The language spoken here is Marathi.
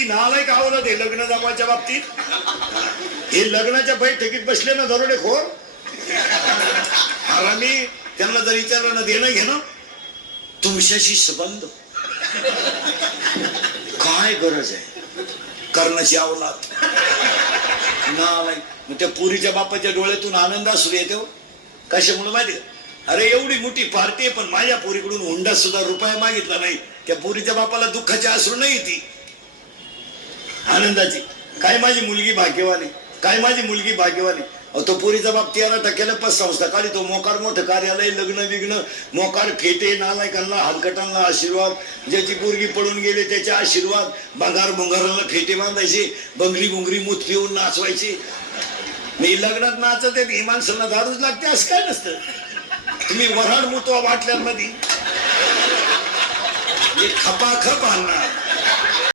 किती नालायक आवडत आहे लग्न जमवायच्या बाबतीत. हे लग्नाच्या बैठकीत बसले ना दरोडेखोर, आम्ही त्यांना जर विचारलं ना देणं घेणं तुमच्याशी संबंध काय गरज आहे कर्णाची अवलाद नालायक. मग त्या पुरीच्या बापाच्या डोळ्यातून आनंद असू येतो कशामुळे माहिती का? अरे एवढी मोठी पार्टी आहे पण माझ्या पोरीकडून हुंडा सुद्धा रुपया मागितला नाही. त्या पोरीच्या बापाला दुःखाची अश्रू नाही ती आनंदाची. काय माझी मुलगी भाग्यवानी, काय माझी मुलगी भाग्यवानी. तो पोरीचा बाप 13% पतसंस्था काढी तो मोकार मोठं कार्यालय लग्न बिग्न मोकार फेटे नालायकांना हलकटांना आशीर्वाद. ज्याची पोरगी पळून गेले त्याचे आशीर्वाद. भंगार भुंगाराला फेटे बांधायचे, बंगरी बुंगरी मूत पिऊन नाचवायचे. मी लग्नात नाचत आहेत ही माणसांना दारूच लागते असं काय नसतं. तुम्ही वऱ्हाड मुतवा वाटल्यामध्ये खपाखप आणणार.